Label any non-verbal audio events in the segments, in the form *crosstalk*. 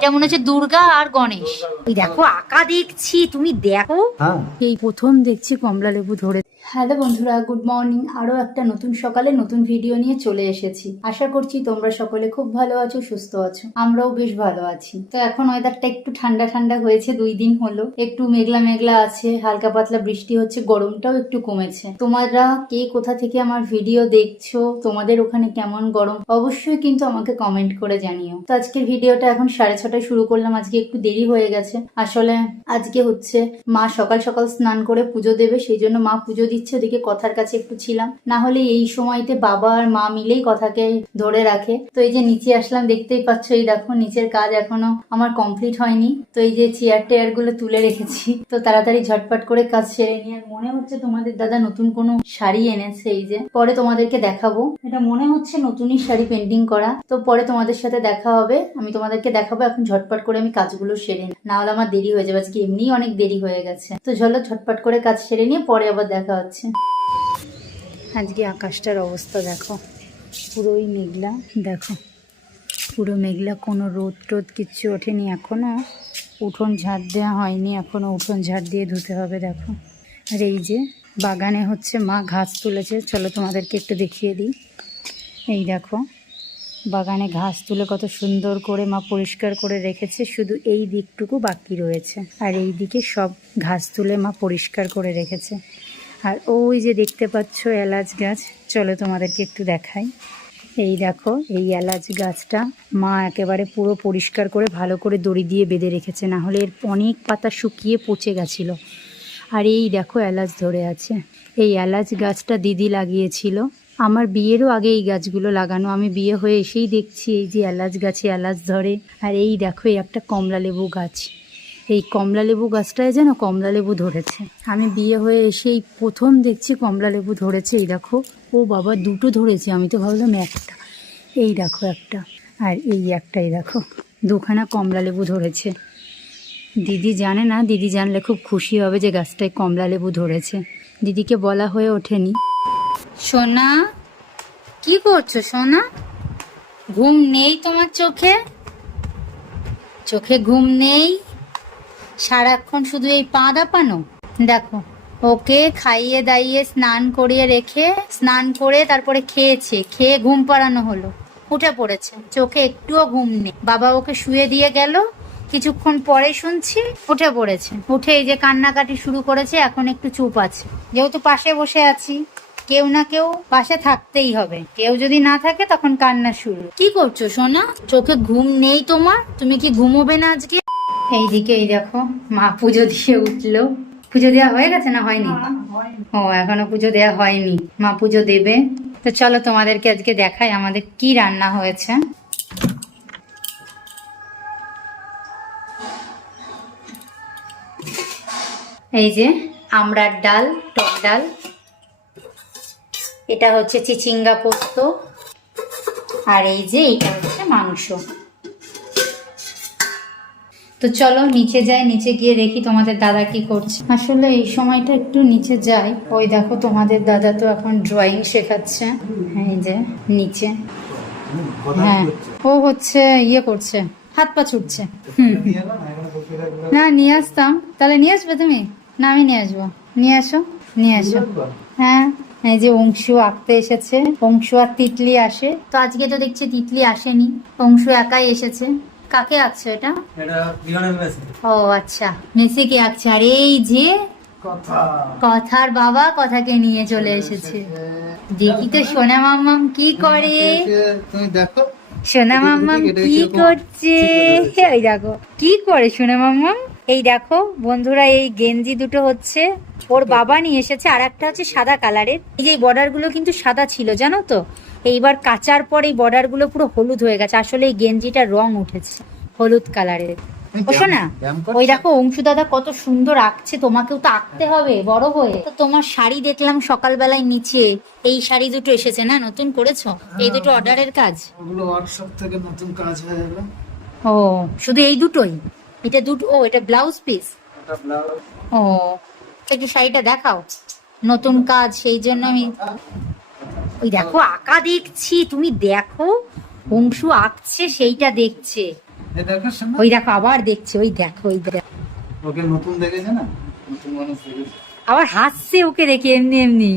এটা মনে হচ্ছে দুর্গা আর গণেশ। এই দেখো আঁকা দেখছি তুমি দেখো। হ্যাঁ। এই প্রথম দেখছি কমলা লেবু ধরে। হ্যালো বন্ধুরা গুড মর্নিং আরও একটা নতুন সকালে নতুন ভিডিও নিয়ে চলে এসেছি। আশা করছি তোমরা সকলে খুব ভালো আছো সুস্থ আছো। আমরাও বেশ ভালো আছি। তো এখন ওয়েদারটা একটু ঠান্ডা ঠান্ডা হয়েছে দুই দিন হলো। একটু মেঘলা মেঘলা আছে হালকা পাতলা বৃষ্টি হচ্ছে গরমটাও একটু কমেছে। তোমরা কে কোথা থেকে আমার ভিডিও দেখছ তোমাদের ওখানে কেমন গরম অবশ্যই কিন্তু আমাকে কমেন্ট করে জানিও। তো আজকের ভিডিওটা এখন সাড়ে ছটায় শুরু করলাম, আজকে একটু দেরি হয়ে গেছে। আসলে আজকে হচ্ছে মা সকাল সকাল স্নান করে পুজো দেবে, সেই জন্য মা পুজো দিচ্ছে, ওদিকে কথার কাছে একটু ছিলাম। না হলে এই সময়তে বাবা আর মা মিলেই কথাকে ধরে রাখে। তো এই যে নিচে আসলাম, দেখতেই পাচ্ছ, এই দেখো নিচের কাজ এখনও আমার কমপ্লিট হয়নি। তো এই যে চেয়ার টেয়ারগুলো তুলে রেখেছি। তো তাড়াতাড়ি ঝটপট করে কাজ সেরে নিয়ে আর মনে হচ্ছে তোমাদের দাদা নতুন কোনো শাড়ি এনেছে, এই যে। পরে তোমাদেরকে দেখাবো। এটা মনে হচ্ছে নতুনই শাড়ি পেন্টিং করা। তো পরে তোমাদের সাথে দেখা হবে। আমি তোমাদেরকে দেখাবো, এখন ঝটপট করে আমি কাজগুলো সেরে নিই না হলে আমার দেরি হয়ে যাবে। আজকে এমনিই অনেক দেরি হয়ে গেছে। তো চলো ঝটপট করে কাজ সেরে নিয়ে পরে আবার দেখা হচ্ছে। আজকে আকাশটার অবস্থা দেখো। পুরোই মেঘলা। দেখো, পুরো মেঘলা। কোনো রোদ টোদ কিচ্ছু ওঠেনি এখনও। উঠোন ঝাড় দেওয়া হয়নি। এখনও উঠোন ঝাড় দিয়ে ধুতে হবে, দেখো। আর এই যে বাগানে হচ্ছে মা ঘাস তুলেছে। চলো তোমাদেরকে একটু দেখিয়ে দিই। এই দেখো বাগানে ঘাস তুলে কত সুন্দর করে মা পরিষ্কার করে রেখেছে, শুধু এই দিকটুকু বাকি রয়েছে। আর এই দিকে সব ঘাস তুলে মা পরিষ্কার করে রেখেছে। আর ওই যে দেখতে পাচ্ছ এলাচ গাছ, চলো তোমাদেরকে একটু দেখাই। এই দেখো, এই এলাচ গাছটা মা একেবারে পুরো পরিষ্কার করে ভালো করে দড়ি দিয়ে বেঁধে রেখেছে, না হলে এর অনেক পাতা শুকিয়ে পচে গেছিল। আর এই দেখো এলাচ ধরে আছে। এই এলাচ গাছটা দিদি লাগিয়েছিল। আমার বিয়েরও আগে এই গাছগুলো লাগানো। আমি বিয়ে হয়ে এসেই দেখছি এই যে এলাচ গাছে এলাচ ধরে। আর এই দেখো, এই একটা কমলা লেবু গাছ। এই কমলা লেবু গাছটায় যেন কমলা লেবু ধরেছে। আমি বিয়ে হয়ে এসেই প্রথম দেখছি কমলা লেবু ধরেছে। এই দেখো, ও বাবা দুটো ধরেছে। আমি তো ভাবলাম একটা। এই দেখো একটা। আর এই একটাই দেখো, দুখানা কমলা লেবু ধরেছে। দিদি জানে না, দিদি জানলে খুব খুশি হবে যে গাছটায় কমলা লেবু ধরেছে। দিদিকে বলা হয়ে ওঠেনি। সোনা, কি করছ সোনা? ঘুম নেই তোমার চোখে? চোখে ঘুম নেই? সারাক্ষণ শুধু এই পা দাপানো? দেখো, ওকে খাইয়ে দাইয়ে স্নান করিয়ে রেখে, স্নান করে তারপরে খেয়েছে, খেয়ে ঘুম পাড়ানো হলো। উঠে পড়েছে, চোখে একটুও ঘুম নেই। বাবা ওকে শুয়ে দিয়ে গেল, কিছুক্ষণ পরে শুনছি, উঠে পড়েছে। উঠে এই যে কান্নাকাটি শুরু করেছে, এখন একটু চুপ আছে। যেহেতু পাশে বসে আছি কেউ না কেউ পাশে থাকতেই হবে। কেউ যদি না থাকে তখন কান্না শুরু। কি করছ সোনা? চোখে ঘুম নেই তোমার? তুমি কি ঘুমোবে না আজকে? এইদিকে এই দেখো মা পুজো দিয়ে উঠল। পুজো দেওয়া হয়ে গেছে না হয়নি? ও এখনও পুজো দেওয়া হয়নি। মা পুজো দেবে। তো চলো তোমাদেরকে আজকে দেখাই আমাদের কি রান্না হয়েছে। এই যে আমড়ার ডাল টক ডাল। এটা হচ্ছে চিচিঙ্গা পোস্ত। আর এই যে এটা হচ্ছে মাংস। তো চলো নিচে যাই নিচে গিয়ে দেখি তোমাদের দাদা কি করছে। আসলে এই সময়টা একটু নিচে যাই। ওই দেখো তোমাদের দাদা তো এখন ড্রয়িং শেখাচ্ছে। হ্যাঁ, এই যে নিচে। হ্যাঁ ও হচ্ছে ইয়ে করছে হাত পা ছুটছে। না নিয়ে আসতাম। তাহলে নিয়ে আসবে তুমি? না আমি নিয়ে আসব। নিয়ে আসো নিয়ে আসো। হ্যাঁ। এই যে অংশু আঁকতে এসেছে অংশু আর তিতলি আসে। তো আজকে তো দেখছি তিতলি আসেনি অংশু একাই এসেছে। কাকে আঁকছে এটা? ও আচ্ছা মেসি কে আঁকছে? আর এই যে কথার বাবা কথাকে নিয়ে চলে এসেছে। দেখি তো সোনা মাম্মাম কি করে। তুমি দেখো। সোনা মাম্মাম কি করছে? এই দেখো কি করে সোনা মাম্মাম? এই দেখো বন্ধুরা এই গেঞ্জি দুটো হচ্ছে। ওর বাবা নিয়ে এসেছে আর একটা হচ্ছে সাদা কালারের। এই যে বর্ডারগুলো কিন্তু সাদা ছিল জানো তো? এইবার কাচার পর এই বর্ডারগুলো পুরো হলুদ হয়ে গেছে। আসলে এই গেঞ্জিটার রং উঠেছে হলুদ কালারের? ওই দেখো অংশু দাদা কত সুন্দর আঁকছে তোমাকেও তো আঁকতে হবে বড় হয়ে। তো তোমার শাড়ি দেখলাম সকালবেলায় নিচে এই শাড়ি দুটো এসেছে না নতুন করেছ? এই দুটো অর্ডারের কাজ? ওগুলো ওয়ার্কশপ থেকে নতুন কাজ হয়ে গেল। ও শুধু এই দুটোই? এটা দুটো ও এটা ব্লাউজ পিস ও একটু শাড়িটা দেখাও। নতুন কাজ সেই জন্য আমি ওই দেখো আঁকা দেখছি তুমি দেখো অংশু আঁকছে সেইটা দেখছে। এই দেখো ওই দেখো আবার দেখছে ওই দেখো ওই দেখো। ওকে নতুন দেখেছে না? নতুন মানুষ দেখেছে। আবার হাসছে ওকে দেখে এমনি এমনি।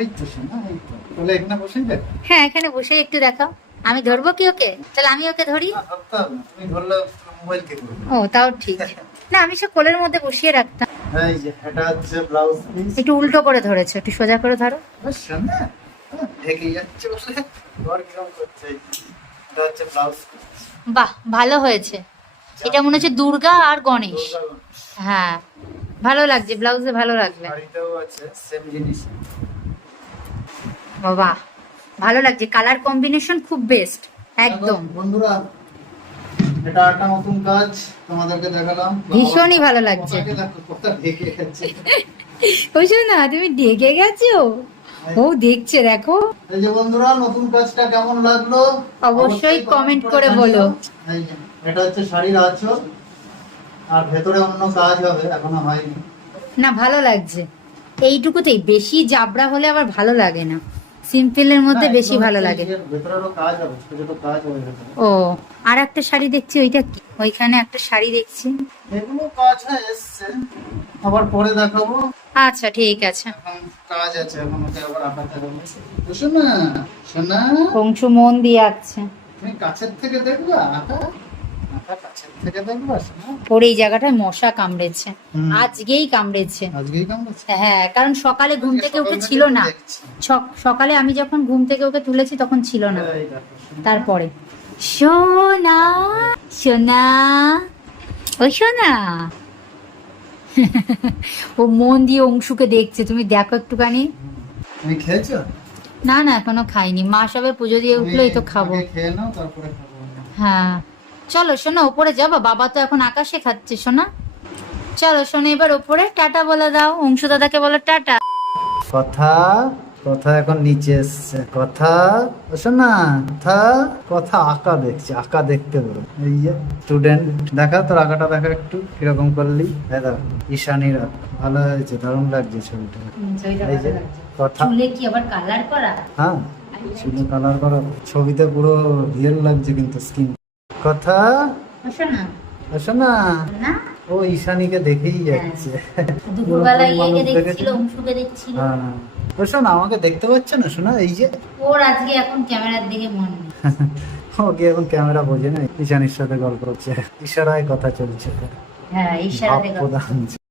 এই তো শোনা এই তো। তাহলে এখানে বসেই দেখ। হ্যাঁ এখানে বসে একটু দেখাও। আমি ধরবো কি ওকে? তাহলে আমি ওকে ধরি? ও তাও ঠিক। না আমি সে কোলের মধ্যে বসিয়ে রাখতাম। এই যে এটা হচ্ছে ব্লাউজ পিস একটু উল্টো করে ধরেছো একটু সোজা করে ধরো। পিস বাহ ভালো হয়েছে। এটা মনে হচ্ছে দুর্গা আর গণেশ। হ্যাঁ ভালো লাগছে ব্লাউজে ভালো লাগবে। বাহ। ভালো লাগছে। কালার কম্বিনেশন খুব বেস্ট একদম। বন্ধুরা এটা একটা নতুন কাজ তোমাদেরকে দেখালাম। ভীষণই ভালো লাগছে। ঢেকে *laughs* ওই না তুমি ডেকে গেছো? ও দেখছে দেখো। এই যে বন্ধুরা নতুন কাজটা কেমন লাগল? অবশ্যই কমেন্ট করে বলো। এটা হচ্ছে শাড়ির আঁচল। আর ভেতরে অন্য কাজ হবে এখনও হয়নি। না ভালো লাগছে। এইটুকুতেই বেশি জাবড়া হলে আবার ভালো লাগে না। সিম্পলের মধ্যে বেশি ভালো লাগে। ও আর একটা শাড়ি দেখছি ওইটা কি? ওইখানে একটা শাড়ি দেখছি। এগুলো কাজ এসছে। আবার পরে দেখাবো। আচ্ছা ঠিক আছে। কাজ আছে এখন ওকে আবার আঁকাতে হবে। শোনা শোনা অংশু মন দিয়ে আঁকছে। তুমি কাছের থেকে দেখবা আঁকা? ওর এই জায়গাটায় মশা কামড়েছে। আজকেই কামড়েছে। হ্যাঁ কারণ সকালে ঘুম থেকে উঠে ছিল না। সকালে আমি যখন ঘুম থেকে ওকে তুলেছি তখন ছিল না। তারপরে সোনা সোনা ওই সোনা। ও মন দিয়ে অংশুকে দেখছে তুমি দেখো একটুখানি। তুমি খেয়েছো? না না এখনও খাইনি। মা সবে পুজো দিয়ে উঠলোই তো খাব। হ্যাঁ। চলো শোনো ওপরে যাব। বাবা তো এখন আকাশে খাচ্ছে শোনা। চলো শোনো এবার উপরে। টাটা বলে দাও। অংশু দাদাকে বলো টাটা। কথা কথা এখন নিচে এসছে। কথা শোন না কথা কথা আঁকা দেখছে আঁকা দেখতে বলো। এই যে স্টুডেন্ট দেখা তোর আঁকাটা দেখা একটু কীরকম করলি? এই দেখো ঈশানীরা ভালো হয়েছে দারুণ লাগছে ছবিটা। এই যে কথা। কি আবার কালার করা? হ্যাঁ চুলে কালার করা। ছবিতে পুরো রিয়েল লাগছে কিন্তু স্কিন কথা? শোনা। ও ঈশানীকে দেখেই যাচ্ছে। দুপুরবেলা ইয়েকে দেখছিল অংশুকে দেখছিল। হ্যাঁ। ও শোন আমাকে দেখতে পাচ্ছ না? শোনা এই যে। ওর আজকে এখন ক্যামেরার দিকে মন *laughs* ওকে এখন ক্যামেরা বোঝে না ঈশানীর সাথে গল্প হচ্ছে। ইশারায় কথা চলছে। হ্যাঁ। প্রধান